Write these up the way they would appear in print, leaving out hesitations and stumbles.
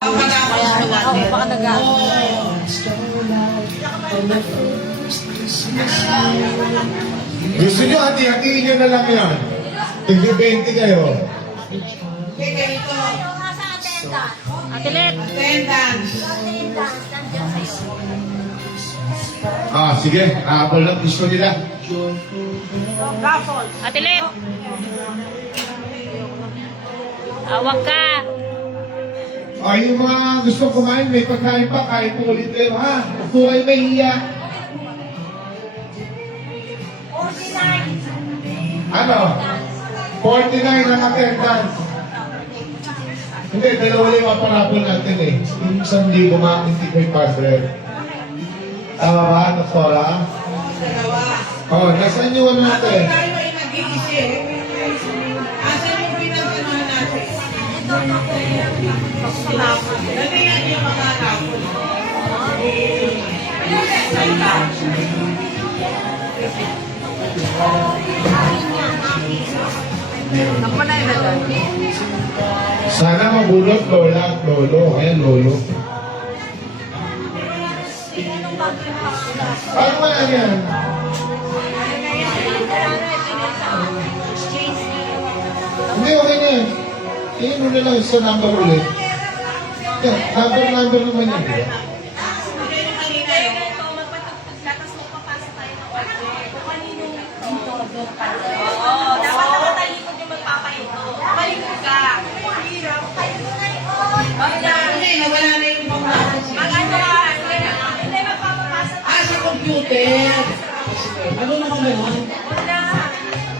Baka nag- Gusto nyo, hati-hatiin nyo na lang yan. Tigil 20 kayo. Okay, ganito. Atilet. Attendance. Sige. Apple lang gusto nila. Atilet. Awag ka. Yung mga gusto kumain, may pagkain pa, kain po ulit kayo, ha? Kung kayo may hiya. Ano? 49 ang attendance. Hindi, dalawa lang yung maparapol natin eh. Yung isang libo mga hindi ko yung password. Tama ba, Doktora? Dalawa. Nasaan yung ano Ako natin? tayo ay nag-iisip. Asan yung pinaganohan natin? Dali yan yung mga rapol. Sana mabulot, Lola at Lolo. Ayan, Lolo. Paano ba yan? Hindi, okay na yan. Tingin mo na lang sa number ulit. Yan, number naman yan. Di ba? Hindi, nawala na yung mga sa computer. Ano naman ba yun?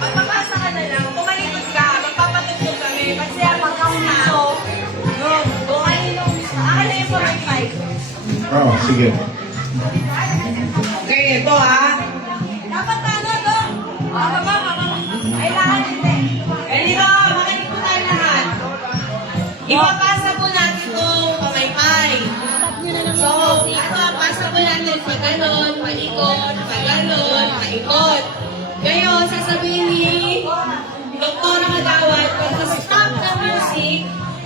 Magpapasa ka na lang, tumalikod ka, magpapatugtog kami, kasi ang magkaunito, kung kanino, akin na yung 45. Sige. Okay, ito ha. Dapat ano, do? Kailangan hindi. Ganito, makinig po tayo lahat. Ipapasa po natin itong pamaypay. So, ito, pasa po natin sa ganon, paikot, paikot. Ngayon, sasabihin ni Doktora Madawat, pagka-stop ng music,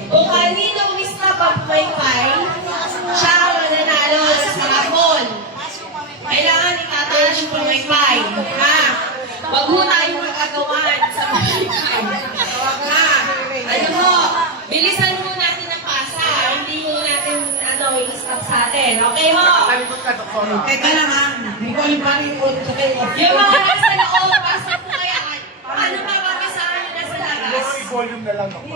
kung kanino stop ang pamaypay, siya ang mananalo sa kapon. Kailangan itataas yung pamaypay. Ha? Wag mo tayong magagawan sa pamaypay. Ha? Ano mo? Bilisan mo natin ang pasa. Hindi mo natin i-stop sa atin. Okay mo? Teka lang ha. Hindi ko alam paano yung audio sa kayo. Yung mga nasa loob, pasok po kaya. Paano ba kami sa ano nasa labas? Volume na lang ako.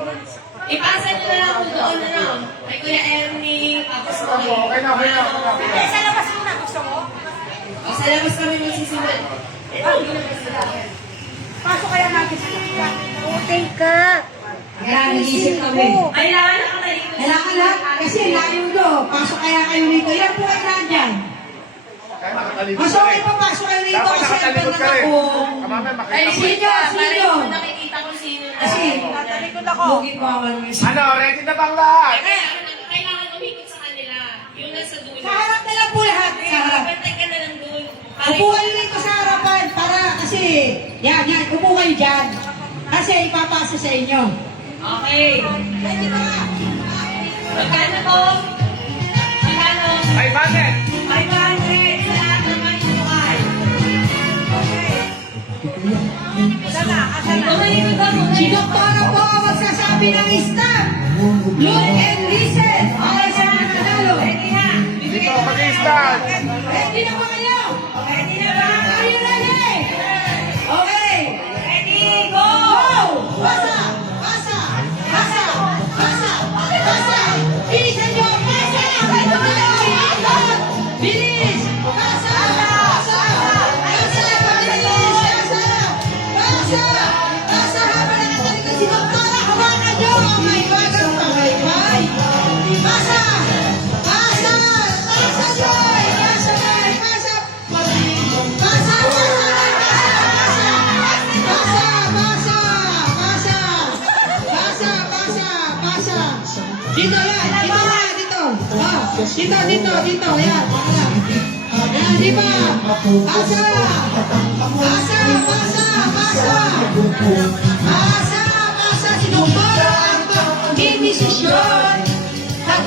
Ipasa nyo na lang po doon, ano? Kay Kuya Ernie, tapos ko kayo. Okay na. Sa labas muna, gusto mo? O, sa labas kami magsisimula. Pasok kaya natin sa kanya. Okay ka. Kaya nag-iisip kami. Kailangan nakatalikod. Kailangan lahat. Kasi layo do. Pasok kaya kayo nito. Yan po ay nandyan. Masok kayo papasok kayo nito. Kasi ang ganda na po. Ay, Sino? Sino? nakikita ko sino. Kasi, Tatalikod ako. bugit mo ako ng isa. Ano, ready na bang lahat? Kailangan umikot sa kanila. Yung nasa dulo. Sa harap na lang po lahat. Sa harap. Pantay ka na lang doon. Upo kayo dito sa harapan para kasi, yan, upo kayo dyan. Kasi ipapasa sa inyo. Okay. Magkano po? Magkano? 500! 500 sa lahat naman yung buhay. Tumalikod ka muna. Si Doktora po ang magsasabi ng stop. Look and listen. Okay sa mga nanalo. Ready na. Dito, mag-i-stand! Ready na ba kayo? Ready na ba? Are you ready? Okay. Ready, go! Go! Basa! Basa! Basa! Basa! Basa! Bilisan nyo! Basa! Basa! Bilis! Basa! Basa! Basa! Bilis! Basa! Basa! Basa! Habang nakasalita si Doktora, hawakan nyo! May bagang pagaypay! Basa! Basa! Basa, Joy! Basa, Joy! Basa! Basa! Dito yan, dito yan, dito. Dito, yan. Yan, di ba? Basa! Basa! Basa! Sinubara ang pagdidesisyon. Pag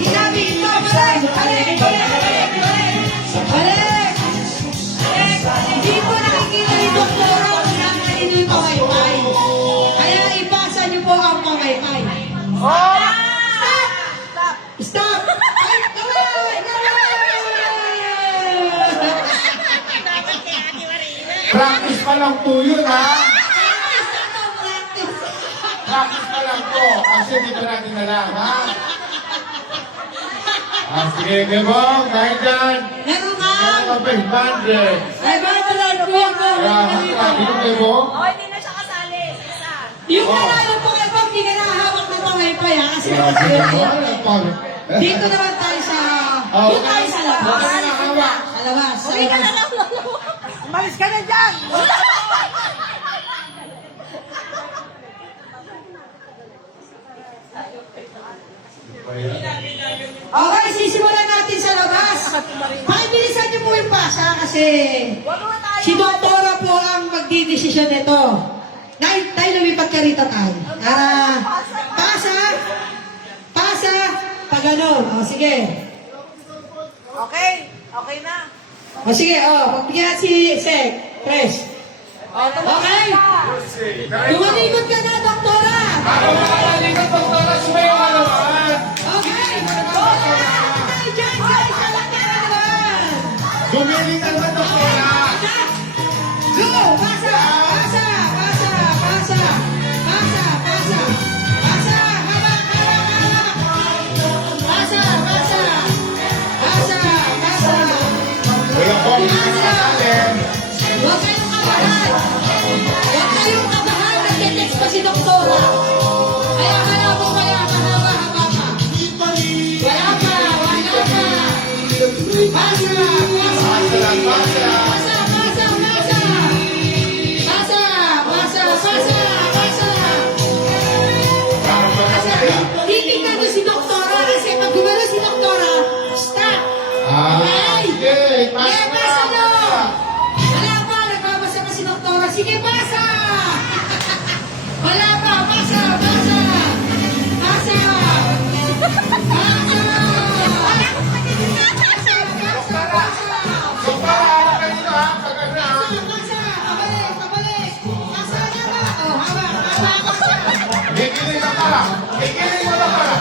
pa lang po yun, ha? Practice na to, practice. Practice pa lang po. Kasi di pa natin alam, ha? Sige, Gebong, kahit dyan. Meron ka? Ano ka ba, 500? Ay, bakit wala po ako? Yung Gebong? Oh, hindi na siya kasali. Isa. Yung nanalo po kay Bob, di ka nakahawak ng pamay-pay, ha? Kasi dito naman tayo sa... Doon tayo sa labas. Huwag ka na hawak. Sa labas. Sa Hindi ka na labas. lang. Umalis ka na dyan. Okay, sisimulan natin sa labas. Pakibilisan niyo po yung pasa kasi Huwag mo tayo. si Doktora po ang magdidesisyon nito. Tayo lumipat ka rito tayo. Pasa. Pasa. Pag ganon. O, sige. Okay. Okay na. O, sige. O, pagbigyan si Sek. Tres. Oh, Okay. Tumalikod ka na, Doktora. Para makalaling ka, Doktora, sumayo ka naman. Okay. Doktora. Tayo dyan, guys. Sa lahat naman. Gumiling ka naman, Doktora. Go! Pasa! Pasa! Pasa! Pasa! Pasa! Pasa! Pasa! Hawak! Hawak! Hawak! Pasa! Pasa! Pasa! Pasa! Wala po, hindi ka makasali. Huwag kayong kabahan! Huwag kayong kabahan! Nagte-text pa si Doktora! Kaya kaya mo kaya mahaba-haba pa! Wala pa! Wala pa! Pasa! Pasa! Pasa lang, pasa. Pasa! Pasa! Pasa! Pasa! Pasa! Pasa! Pasa! Para makasali. Titignan mo si Doktora kasi pag gumano si Doktora, stop! Sige, pasa Yeah, na. pasa no! Wala pa, nagbabasa pa si Doktora. Sige, pasa! Wala pa, pasa! Pasa! Pasa! Pasa! Pasa! Pasa! So, para ka dito, ha? Pagkat na, ha? Pasa! Pabalik! Pabalik! Pasa na ba? Oh, haba! Haba! Pasa! Gigiling ka pala. Gigiling mo na pala.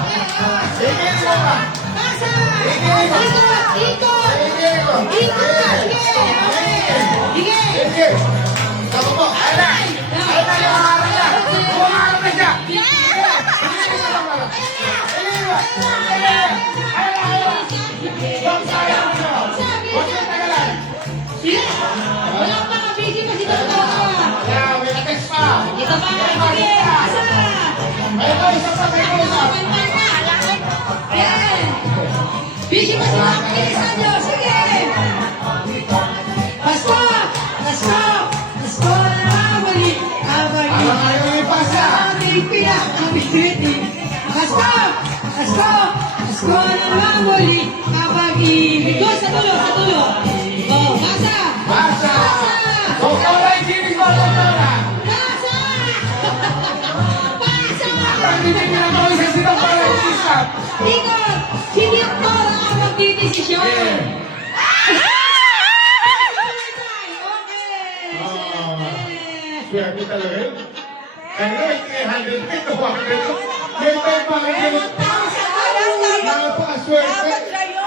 Gigiling mo pa. Pasa! Ikot! Ikot! Gigiling mo. Ikot! Sige! Sige! Sige. Ako po. Ayun na. Ayun na, lumaharap na. Lumaharap na siya. Huwag kang tagalan. Sige! Wala pa, busy pa si Doktora! Kaya, may ka-text pa. Ito pa, sige! Pasa! May ko, isa pa, may ko, isa. Yan! Busy pa si Doktora! Bilisan nyo! Sige! Pasko! Pasko! Pasko na mabalik! Abang Ano kayo yung pasa? aming pinakabiti! Pasko! Pasko! Pasko na mabalik! Abang ibig! Go, sa tulo! Sa tulo! Oh, pasa! Pasa. Pasa! Doktora, gigiling mo, Doktora. Pasa! Pasa! Hindi ka na mawisa si Doktora, isa. Ikot! Si Doktora ang magdidesisyon! Okay! Swerte talaga yun. Ano, may 300, may 200, may 500. Napakaswerte.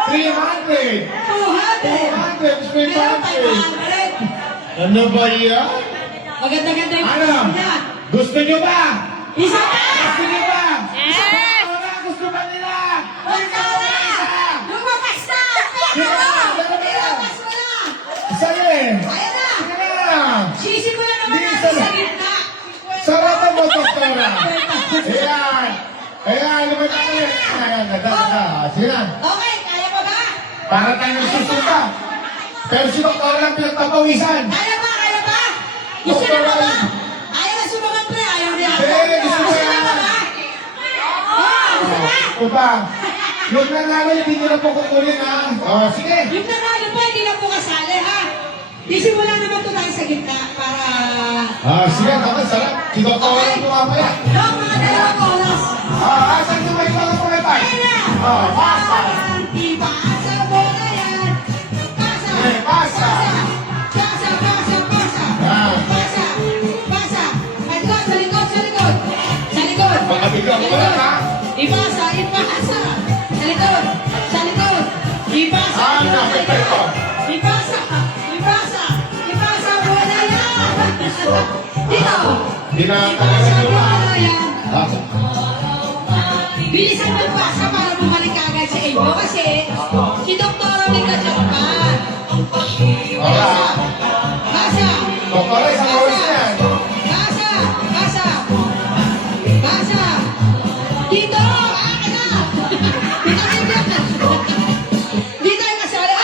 300. 200, may 500. Ano ba yan? Maganda-ganda yung Ano? niya. Gusto nyo ba? Isa pa! Gusto nyo ba? Yes! Wala, gusto ba nila? Lumabas na! Lumabas mo na! Sali! Ayan na! Sige na! Sisimulan naman Di, natin sa sali. gitna! Sarap mo, Doktora! Ayan! Ayan, lumabas na ulit. Ayan, ganda. Sige na. Okay, kaya mo ba? Para tayo susuka. Pero si Doktora lang pinagpapawisan. Kaya ba? Kaya ba? Gusto na ba ba? Ayaw na sumabat pre, ayaw niya. Hindi, gusto ko yan. na ba? Oh, gusto na? O ba? Yung nanalo, hindi nyo na po kukunin, ha? O, sige. Yung nanalo pa, hindi na po kasali, ha? Isimula naman ito tayo sa gitna para... Sige, dapat sarap. Si Doktora lang pumapaya. No, mga dalawang oras. Asan yung may mga pumapay? Ayan na! Pasa. Ipasa mo na yan! Pasa! Eh, pasa. Pasa! Pasa! Pasa! Ah. Pasa! Pasa! Sa likod! Sa likod! Sa likod! Sa likod! Pakabigyan mo lang, ha? Ipasa! Ipasa! Sa likod! Sa likod! Ipasa! Nakapit pa ito. Ipasa! Ipasa! Ipasa mo na yan! Dinatalaga nyo ba? Ayan. Ah, Bilisan mo pasa para bumalik ka agad sa inyo kasi si Dr. may kasyat pa. Wala. Basa! Doktora, isang oras na yan. Basa! Basa! Basa! Dito! Akin na! Dito dito! Dito yung kasali!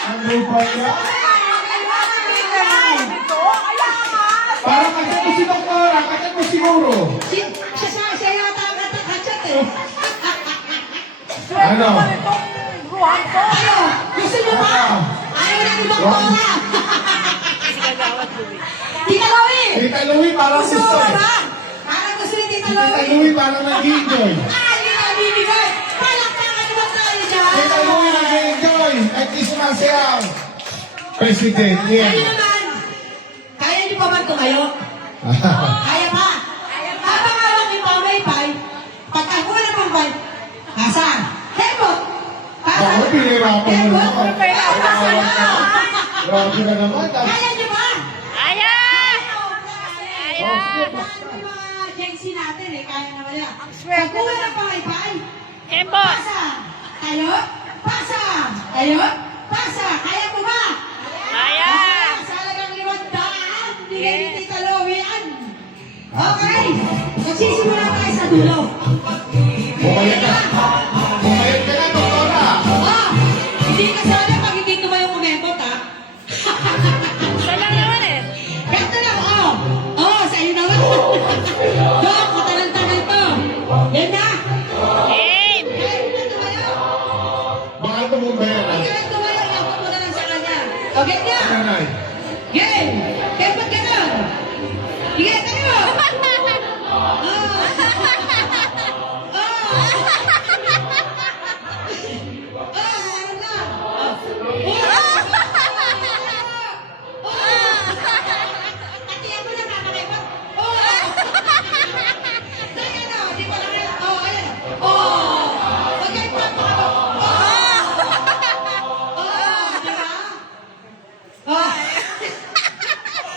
Ang lupa niya. Parang kachat mo si Doktora, kachat mo siguro. Siya yata ang kasyat eh. Ano? Ayo! Gusto niyo ba? Ayaw na ni Doktora! Tita Louie! Tita Louie, parang Gusto gusto mo eh. ba? Parang gusto ni Tita Tita Louie! Louie, parang nag-enjoy. Hindi na bibigay! Palakpakan naman tayo dyan! Tita Louie, nag-enjoy. At isumasayaw. President, Kayo yan. naman! Kaya niyo pa ba tumayo? Kaya pa! Habang hawak ni Pamay-Pay, pagkakuha ng Pamay, asan? Tempo! Ako, pinirapan mo na ako. Grabe na naman. Kaya niyo ba? Kaya! Gen Z natin eh, kaya naman yan. swerte Pagkuha ng Pamay-Pay, Tempo! pasa! Tayo! Pasa! Tayo! Pasa! Kaya mo ba? Kaya! Sa halagang 500, bigay ni Tita Louie yan. Okay, magsisimula tayo sa dulo. Bumayag ka. Bumayag ka na, Doktora. Ah, hindi ka sana pag hindi tumayo kumempot, ha? Isa lang naman eh. Ganito lang, oh. Oh, sa'yo naman. Dok, matagal-tagal to. Yan na. Game! Kaya mo na tumayo. Baka tumumbayan na. Kaya tumayo, iabot mo na lang sa kanya. Okay na. Nanay. Game. Kempot ka na. Sige, tayo.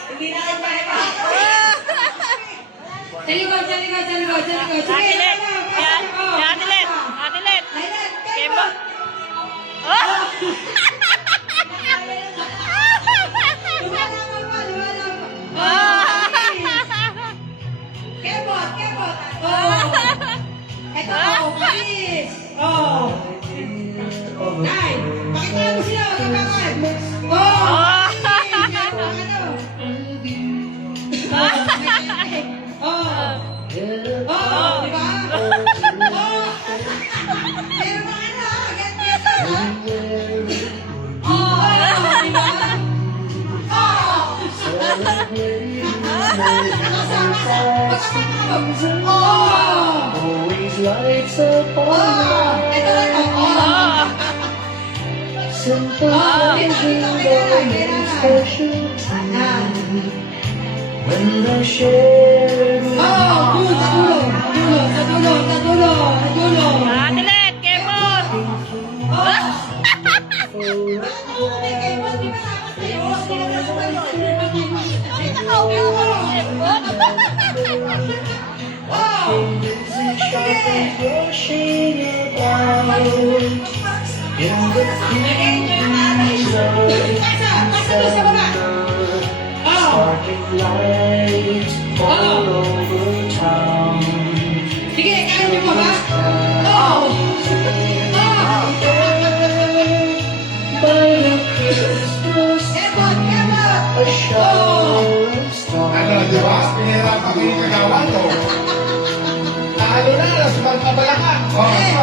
Hindi na kayo pahipa. Talikod, talikod, talikod, talikod. Sige, Atilet! pasok ako. Atilet! Atilet! Atilet, Tempo! tempo. Oh! Lumalaban pa, lumalaban. Oh, kebot, kebot. Oh. Ito, oh, bilis. Oh. Nay, pakita mo sila, magkakangan. Oh. Ano? Oh. Oh, di ba? Oh. Pero mga ano, ganyan ha? Oh, di ba? Oh. Oh. Always lights up Oh. all Ito na to. Oh. simple Oh, and kita, kita, special Yan. when I share with Oh, good. Sa dulo. Sa dulo. Sa dulo. Sa dulo. Atilet! Kemot! Oh. Ano, may kebot, di ba dapat kayo? Hindi na nasusunod. Ay, nakauwi ako. Oh. Sige. rushing about in the Pasa doon sa baba. Oh. sparkling lights all over town. Sige, kaya niyo pa ba? Oh. Oh. By the Christmas Kebot, kebot. a shower of Ano, stars. di ba? Pinirapan ko yung kagawan ko. Lalo na, nasuman pa pala ka. Oh, Eh,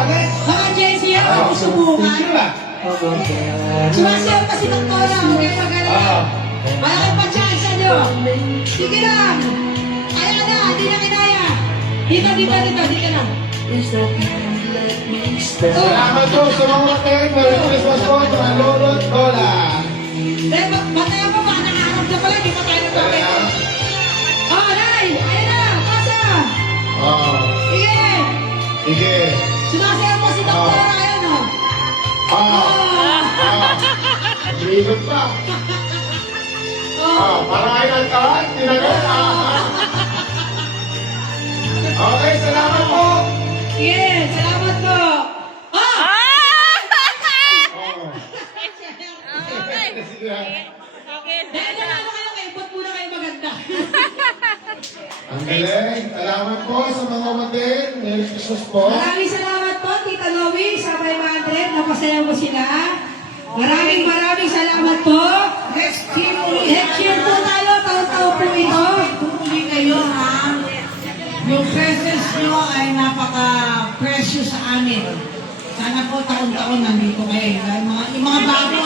mga Jesse yan, ako subukan. Sige ba? Sumasayaw pa si Doktora, huwag kayo mag-alala. Ah. Malaki pa chance nyo. Sige lang. Kaya na, hindi na kinaya. Dito na. Is that you let me stay? Salamat po sa mga kayo. Merry Christmas po sa Lolo at Lola. Eh, mataya pa ba? Nakaharap na pala, di pa tayo nagpapit. Oh, Nay! Ayun na! Pasa! Oh, Sige! sige. Sumasayaw pa si Doktora, ayun o. Ah, Oh! ah. Ligot pa. Oh! Parang ay nagkaan, tinagal na. Okay, salamat po. Yes, salamat po. Ah! Ah! Oh. Okay. Sige. Okay. Dahil na kayo, kayo, ba't muna kayo maganda? Ang galing. Salamat po sa mga umatin. Merry Christmas po. Maraming salamat po, Tita Loie, sa 500. Napasaya mo sila. Maraming salamat po. Next year po tayo. Taon-taon po ito. Pumuli kayo ha. Yung presence nyo ay napaka-precious sa amin. Sana po taon-taon nandito kayo. Dahil yung mga bago,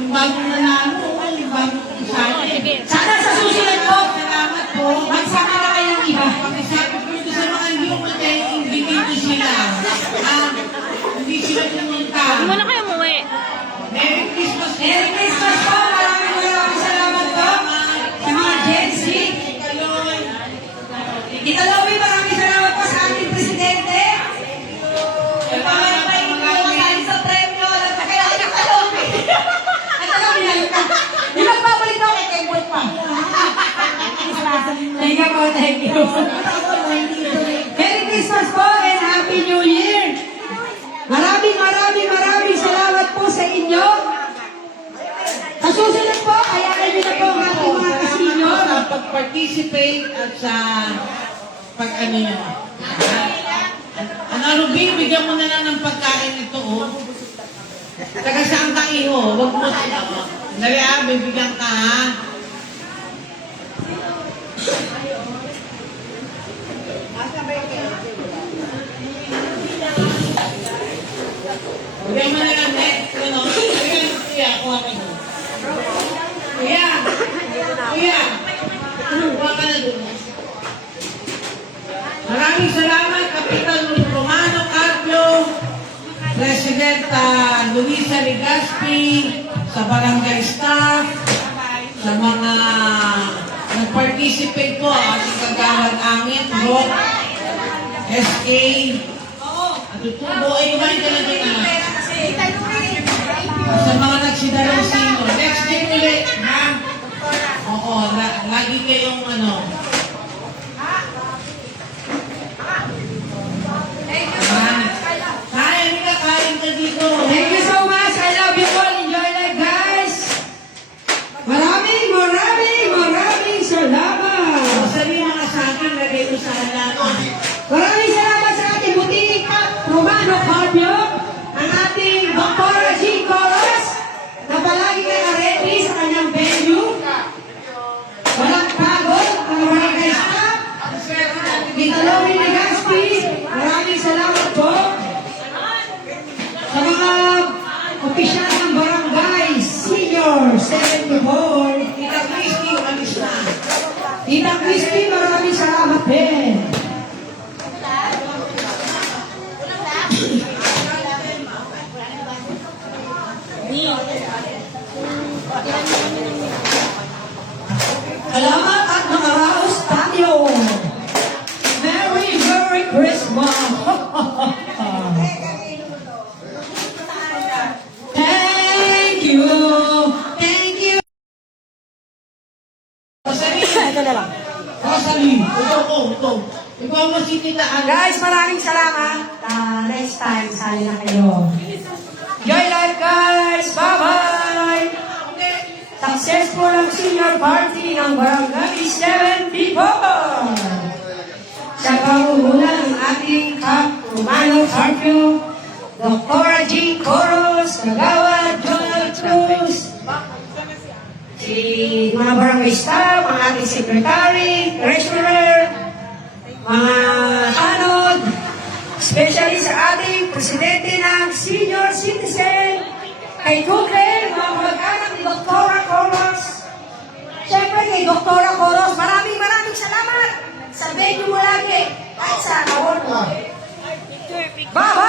yung bagong nanalo, yung bagong sa atin. Sana sa susunod po, Salamat po. magsama na kayo ng iba. Pakisabi ko ito sa mga yung invite sila. Hindi sila pumunta. Huwag muna kayo umuwi. Merry Christmas. Merry Christmas po. Maraming salamat po. Sa mga Gen Z. Tita Loie, maraming salamat po sa ating presidente. Yung pamay-pay ko kasali sa premyo. Nagpakilala ka sa lobby. At alam niyo, yung magbabalik daw kay Kembol pa. Thank you po, thank you. Merry Christmas po and Happy New Year. Maraming salamat po sa inyo. Sa susunod po, hayaan niyo na po ang ating mga kasinyo. Sa pag-participate at sa pag-ano yun. Ano, Ruby, bigyan mo na lang ng pagkain ito, oh. Taga saan ka, iho? Huwag mo sila, oh. Dali, bibigyan ka, ha? Bigyan mo na lang, next, ano? Bigyan mo, kuya, kuha ka doon. Kuya! Kuya! Kuha ka na doon. Maraming salamat, Kapitan Romano Carpio, Presidenta Luisa Legaspi, sa barangay staff, sa mga nag-participate po, ating kagawad angin, Rock, SK, at tutubo, ay kumain ka na din, sa mga nagsidarong sino. Next day ulit, ha? Oo, lagi kayong ano. Kaya, hindi ka kain ka dito. Thank you so much. I love you all. Enjoy life, guys. Maraming salamat. Sabi mga sa akin, lagay mo sa halaman. Maraming salamat sa ating buting Kap Romano Carpio, ang ating Dr. G. Coros, na palagi naka-ready sa kanyang venue. Walang pagod, ang barangay staff. Tita Loie Legaspi, maraming salamat po. Sa mga opisyal ng barangay, senior, 74. Tita Christy, alis na. Tita Christy, maraming salamat din. Salamat at nakaraos tayo. Merry Christmas. Thank you. Rosalie, ito. Ikaw mo si Tita Ana. Guys, maraming salamat. Next time, sali na kayo. Enjoy life, guys. Bye-bye. Successful ang senior party ng Barangay 74. Sa pangunguna ng ating Kap Romano Carpio, Dr. G. Coros, Kagawad Joel Cruz, si mga barangay staff, mga ating secretary, treasurer, mga tanod, especially sa ating presidente ng senior citizen, kay Google, mga mag-anak ni Dr. Coros. Siyempre kay Dr. Coros, maraming salamat. Sa venue mo lagi at sa award mo. Bye-bye!